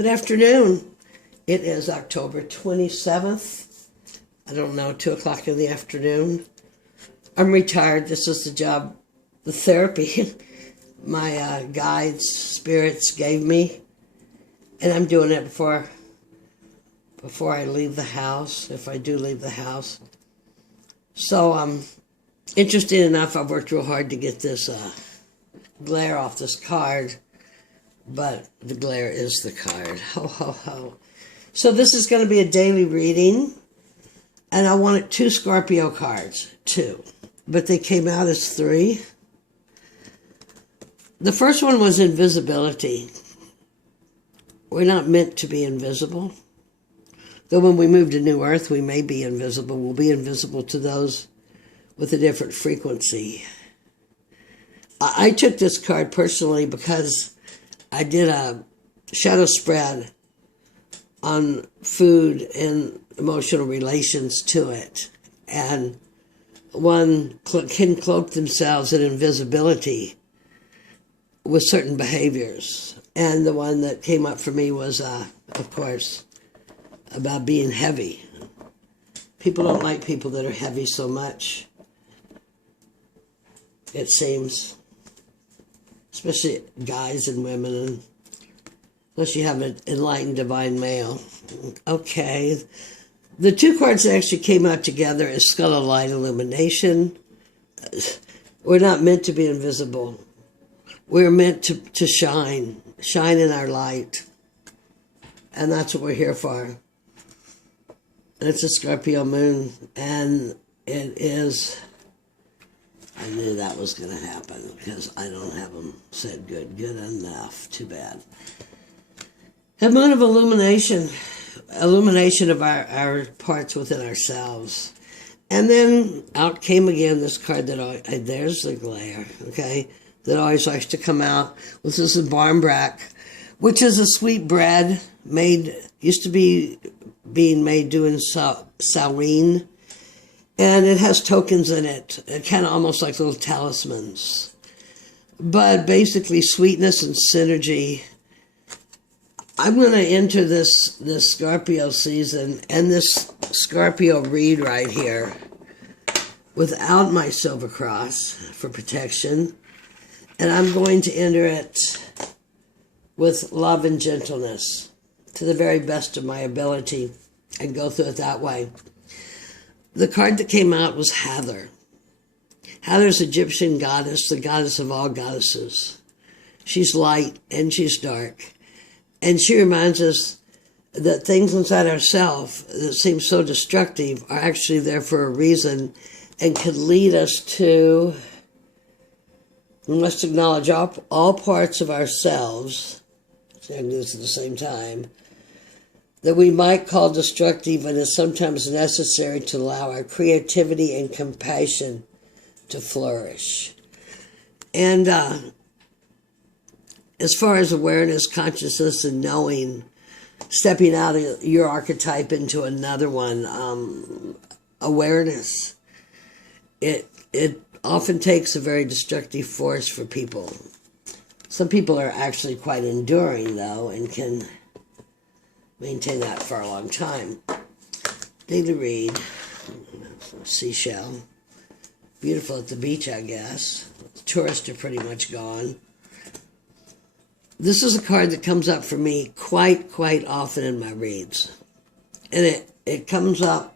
Good afternoon. It is October 27th. I don't know, 2 o'clock in the afternoon. I'm retired. This is the job, the therapy my guides, spirits gave me. And I'm doing it before I leave the house, if I do leave the house. So, interesting enough, I've worked real hard to get this glare off this card. But the glare is the card. Ho, ho, ho. So this is going to be a daily reading. And I wanted 2 Scorpio cards. 2. But they came out as 3. The first one was invisibility. We're not meant to be invisible. Though when we move to New Earth, we may be invisible. We'll be invisible to those with a different frequency. I took this card personally because I did a shadow spread on food and emotional relations to it. And one can cloak themselves in invisibility with certain behaviors. And the one that came up for me was, of course, about being heavy. People don't like people that are heavy so much, it seems. Especially guys and women, and unless you have an enlightened divine male. Okay. The 2 cards that actually came out together is Skull of Light, Illumination. We're not meant to be invisible. We're meant to shine in our light. And that's what we're here for. And it's a Scorpio moon, and it is... I knew that was going to happen because I don't have them said good enough. Too bad. A moon of illumination of our parts within ourselves. And then out came again this card that there's the glare, okay, that always likes to come out. This is the barmbrack, which is a sweet bread used to be being made doing saline. And it has tokens in it, kind of almost like little talismans. But basically sweetness and synergy. I'm going to enter this Scorpio season and this Scorpio read right here without my silver cross for protection. And I'm going to enter it with love and gentleness to the very best of my ability and go through it that way. The card that came out was Hathor. Hathor's Egyptian goddess, the goddess of all goddesses. She's light and she's dark. And she reminds us that things inside ourselves that seem so destructive are actually there for a reason and can lead us to... We must acknowledge all parts of ourselves, so I can do this at the same time, that we might call destructive and is sometimes necessary to allow our creativity and compassion to flourish. And as far as awareness, consciousness, and knowing, stepping out of your archetype into another one, awareness, it often takes a very destructive force for people. Some people are actually quite enduring, though, and can maintain that for a long time. Daily read. Seashell. Beautiful at the beach, I guess. Tourists are pretty much gone. This is a card that comes up for me quite often in my reads. And it comes up,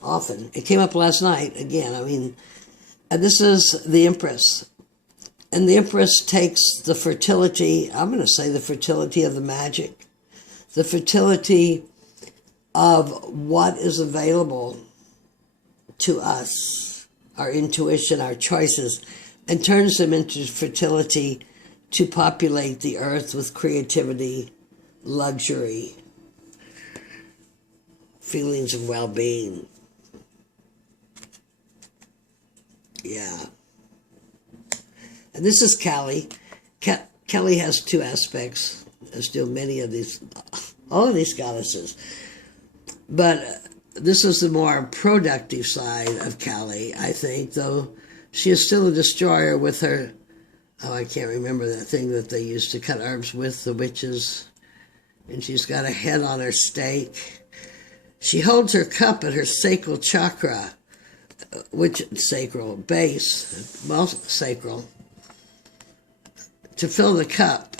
often. It came up last night, again. And this is the Empress. And the Empress takes the fertility, I'm going to say the fertility of the magic, the fertility of what is available to us, our intuition, our choices, and turns them into fertility to populate the earth with creativity, luxury, feelings of well-being. Yeah. And this is Kali. Kali has 2 aspects, as do all of these goddesses. But this is the more productive side of Kali, I think, though she is still a destroyer with her Oh, I can't remember that thing that they used to cut herbs with, the witches. And she's got a head on her stake. She holds her cup at her sacral chakra, which sacral base, well, sacral, to fill the cup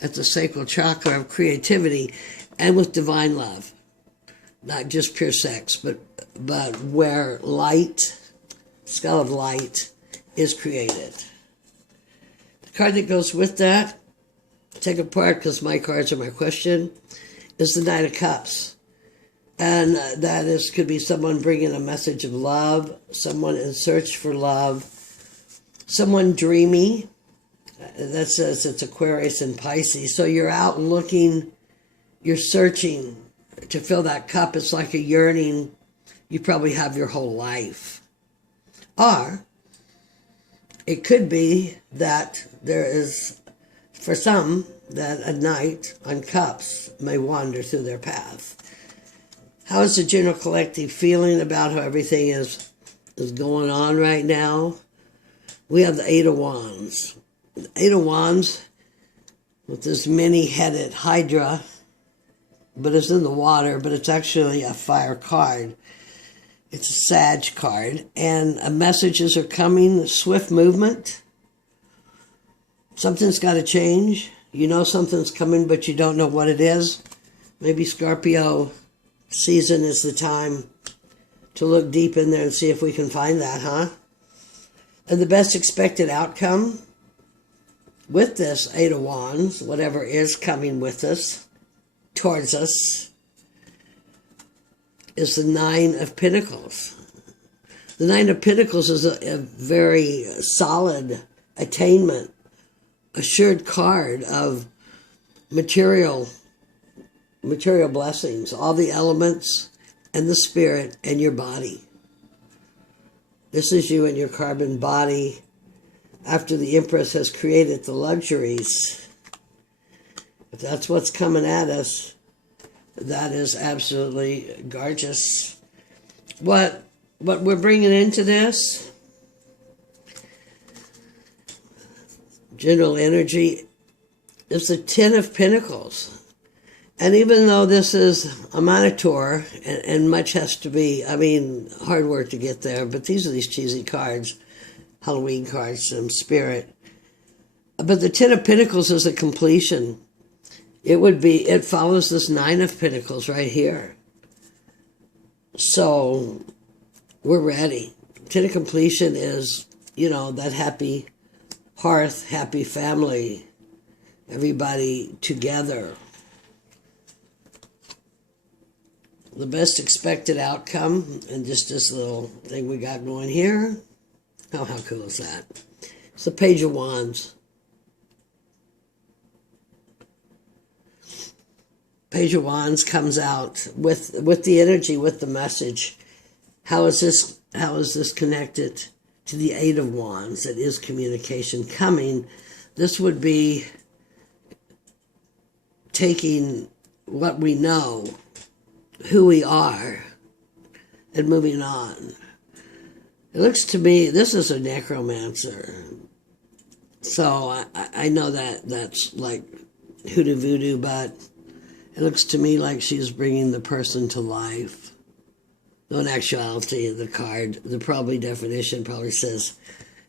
at the sacral chakra of creativity and with divine love. Not just pure sex, but where light, spell of light, is created. The card that goes with that, take apart because my cards are my question, is the Knight of Cups. And that could be someone bringing a message of love, someone in search for love, someone dreamy. That says it's Aquarius and Pisces. So you're out looking, you're searching to fill that cup. It's like a yearning you probably have your whole life. Or it could be that there is, for some, that a knight on cups may wander through their path. How is the general collective feeling about how everything is going on right now? We have the Eight of Wands. The Eight of Wands with this many-headed hydra, but it's in the water, but it's actually a fire card. It's a Sag card, and messages are coming, swift movement. Something's got to change. You know something's coming, but you don't know what it is. Maybe Scorpio season is the time to look deep in there and see if we can find that, huh? And the best expected outcome with this Eight of Wands, whatever is coming with us, towards us, is the Nine of Pentacles. The Nine of Pentacles is a very solid attainment, assured card of material blessings, all the elements and the spirit and your body. This is you and your carbon body after the Empress has created the luxuries. If that's what's coming at us, that is absolutely gorgeous. What we're bringing into this, general energy, is the Ten of Pentacles. And even though this is a monitor, and much has to be, hard work to get there, but these are these cheesy cards, Halloween cards, some spirit. But the Ten of Pentacles is a completion. It follows this Nine of Pentacles right here. So, we're ready. Ten of completion is, that happy hearth, happy family, everybody together. The best expected outcome, and just this little thing we got going here. Oh, how cool is that? It's the Page of Wands. Page of Wands comes out with the energy, with the message. How is this connected to the Eight of Wands? That is communication coming. This would be taking what we know, who we are, and moving on. It looks to me, this is a necromancer. So I know that's like hoodoo voodoo, but it looks to me like she's bringing the person to life. Though in actuality, the card, the definition probably says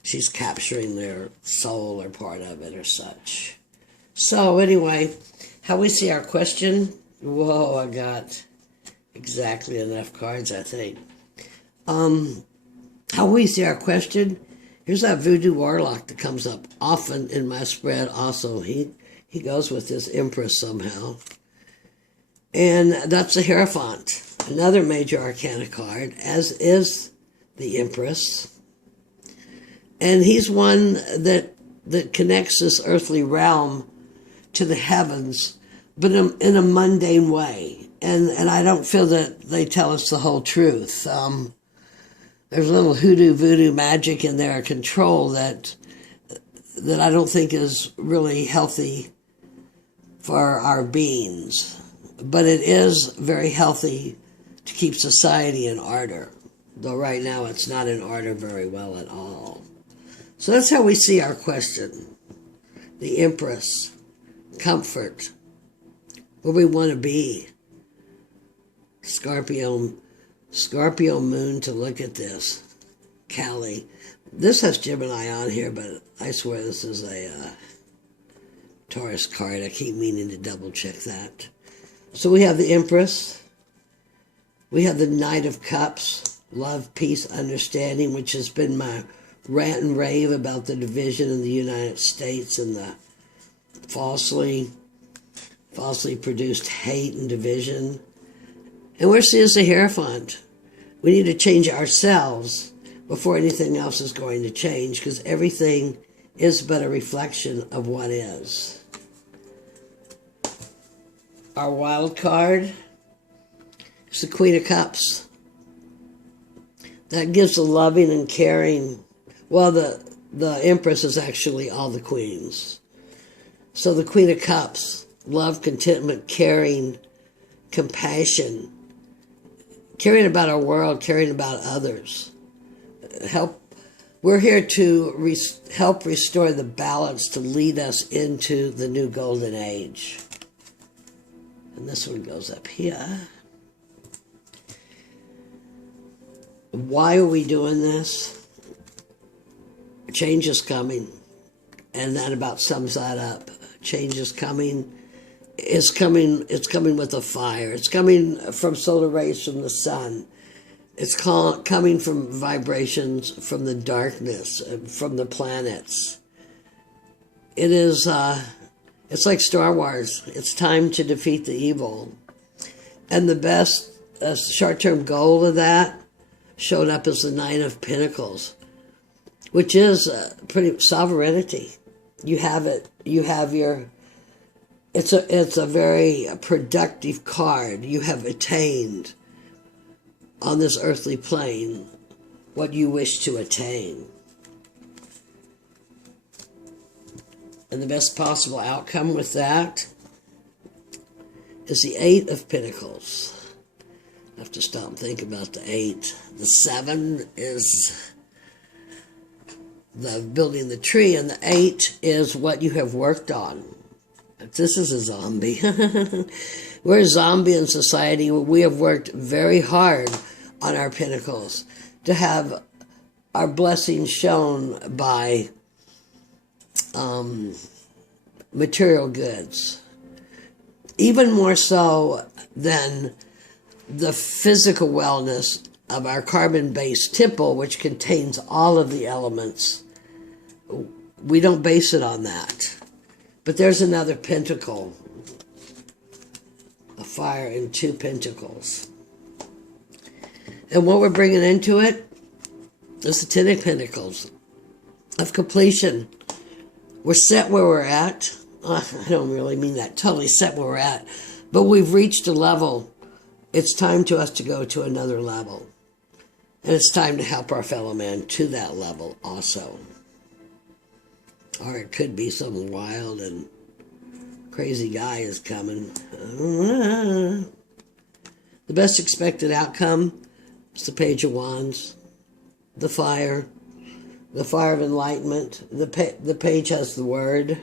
she's capturing their soul or part of it or such. So anyway, how we see our question. Whoa, I got exactly enough cards, I think. How we see our question. Here's that voodoo warlock that comes up often in my spread also. He goes with this Empress somehow. And that's the Hierophant, another major arcana card, as is the Empress. And he's one that connects this earthly realm to the heavens, but in a mundane way. And I don't feel that they tell us the whole truth. There's a little hoodoo voodoo magic in their control that I don't think is really healthy for our beings. But it is very healthy to keep society in order. Though right now it's not in order very well at all. So that's how we see our question. the Empress, comfort, where we want to be. Scorpio moon to look at this. Cali. This has Gemini on here, but I swear this is a Taurus card. I keep meaning to double check that. So we have the Empress. We have the Knight of Cups. Love, peace, understanding, which has been my rant and rave about the division in the United States and the falsely produced hate and division. And we're seen as the Hierophant. We need to change ourselves before anything else is going to change, because everything is but a reflection of what is. Our wild card is the Queen of Cups. That gives the loving and caring. Well, the Empress is actually all the queens. So the Queen of Cups, love, contentment, caring, compassion, caring about our world, caring about others. We're here to help restore the balance to lead us into the new golden age. And this one goes up here. Why are we doing this? Change is coming. And that about sums that up. Change is coming. It's coming with a fire. It's coming from solar rays from the sun. It's coming from vibrations from the darkness, from the planets. It is, it's like Star Wars. It's time to defeat the evil. And the best short-term goal of that showed up as the Nine of Pentacles, which is pretty sovereignty. You have it. You have your. It's a very productive card. You have attained on this earthly plane what you wish to attain. And the best possible outcome with that is the Eight of Pentacles. I have to stop and think about the 8. The 7 is the building the tree, and the 8 is what you have worked on. This is a zombie. We're a zombie in society. We have worked very hard on our pentacles to have our blessings shown by material goods. Even more so than the physical wellness of our carbon-based temple, which contains all of the elements. We don't base it on that. But there's another pentacle, a fire and 2 pentacles. And what we're bringing into it is the 10 of Pentacles, of completion. We're set where we're at. I don't really mean that totally set where we're at, but we've reached a level. It's time to us to go to another level. And it's time to help our fellow man to that level also. Or it could be some wild and crazy guy is coming. The best expected outcome is the Page of Wands, the fire of enlightenment. The page has the word.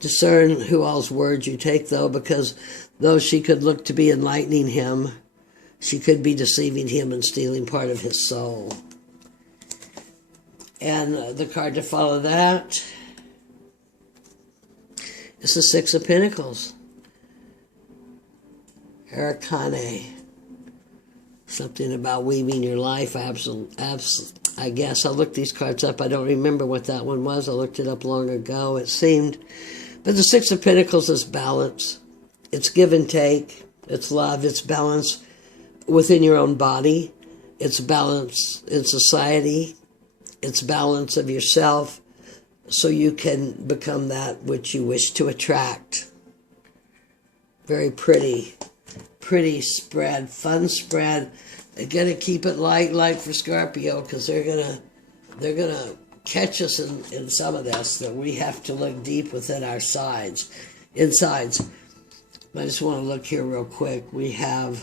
Discern who all's words you take, though, because though she could look to be enlightening him, she could be deceiving him and stealing part of his soul. And the card to follow that is the 6 of Pentacles. Arcane. Something about weaving your life. I guess. I looked these cards up. I don't remember what that one was. I looked it up long ago, it seemed. But the 6 of Pentacles is balance. It's give and take. It's love. It's balance within your own body. It's balance in society. It's balance of yourself so you can become that which you wish to attract. Very pretty. Pretty spread. Fun spread. They're going to keep it light for Scorpio because they're gonna catch us in some of this, that we have to look deep within our insides. I just want to look here real quick. We have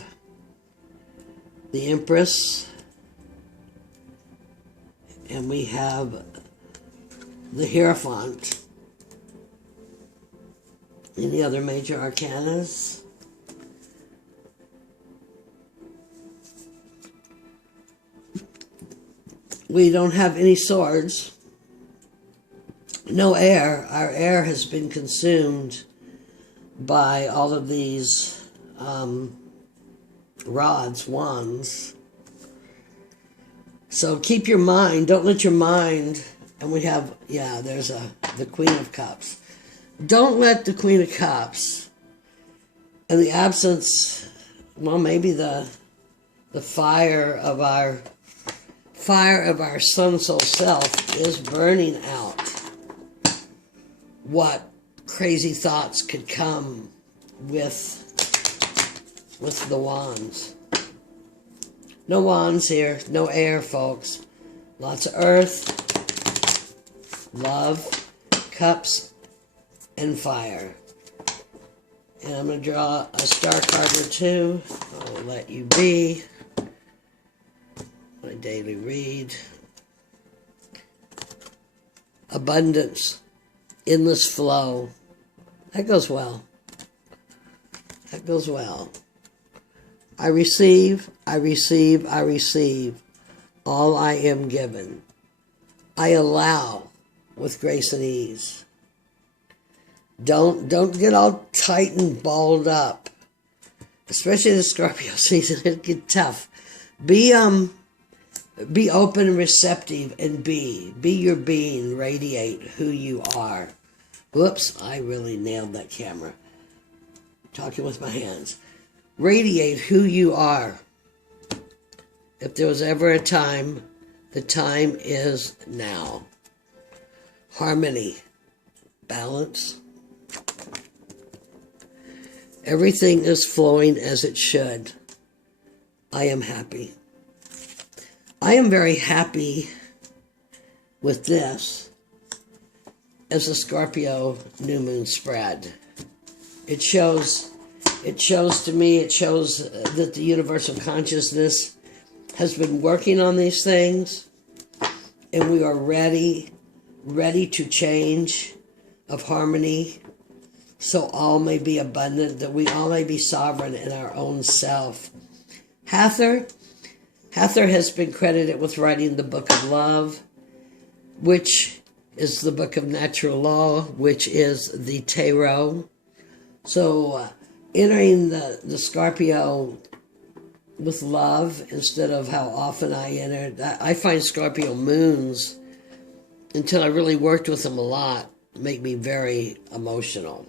the Empress, and we have the Hierophant. Any other major arcanas? We don't have any swords. No air. Our air has been consumed by all of these rods, wands. So keep your mind. Don't let your mind... And we have, yeah, there's the Queen of Cups. Don't let the Queen of Cups, in the absence, well, maybe the fire of our sun soul self is burning out. What crazy thoughts could come with the wands? No wands here, no air, folks. Lots of earth, love, cups, and fire. And I'm going to draw a star card or two. I'll let you be. My daily read. Abundance. Endless flow. That goes well. That goes well. I receive, I receive, I receive all I am given. I allow with grace and ease. Don't get all tight and balled up. Especially the Scorpio season, it get tough. Be open and receptive and be your being, radiate who you are. Whoops, I really nailed that camera. Talking with my hands. Radiate who you are. If there was ever a time, the time is now. Harmony, balance. Everything is flowing as it should. I am happy. I am very happy with this as a Scorpio new moon spread. It shows to me, it shows that the universal consciousness has been working on these things, and we are ready to change, of harmony, so all may be abundant, that we all may be sovereign in our own self. Hathor has been credited with writing the Book of Love, which is the Book of Natural Law, which is the Tarot. So entering the Scorpio with love instead of how often I entered. I find Scorpio moons, until I really worked with them a lot, make me very emotional.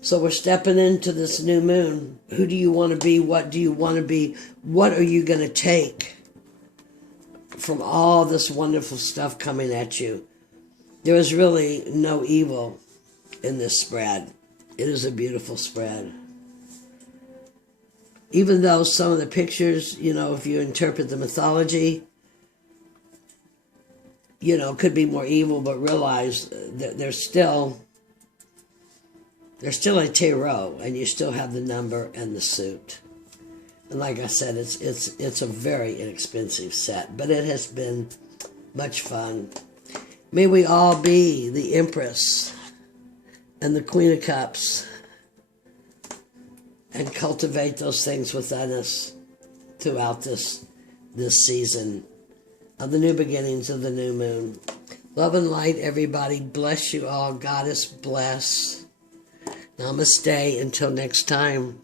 So we're stepping into this new moon. Who do you want to be? What do you want to be? What are you going to take from all this wonderful stuff coming at you? There is really no evil in this spread. It is a beautiful spread. Even though some of the pictures, if you interpret the mythology, could be more evil, but realize that there's still a tarot, and you still have the number and the suit. And like I said, it's a very inexpensive set, but it has been much fun. May we all be the Empress and the Queen of Cups, and cultivate those things within us throughout this season of the new beginnings of the new moon. Love and light, everybody. Bless you all. Goddess bless. Namaste. Until next time.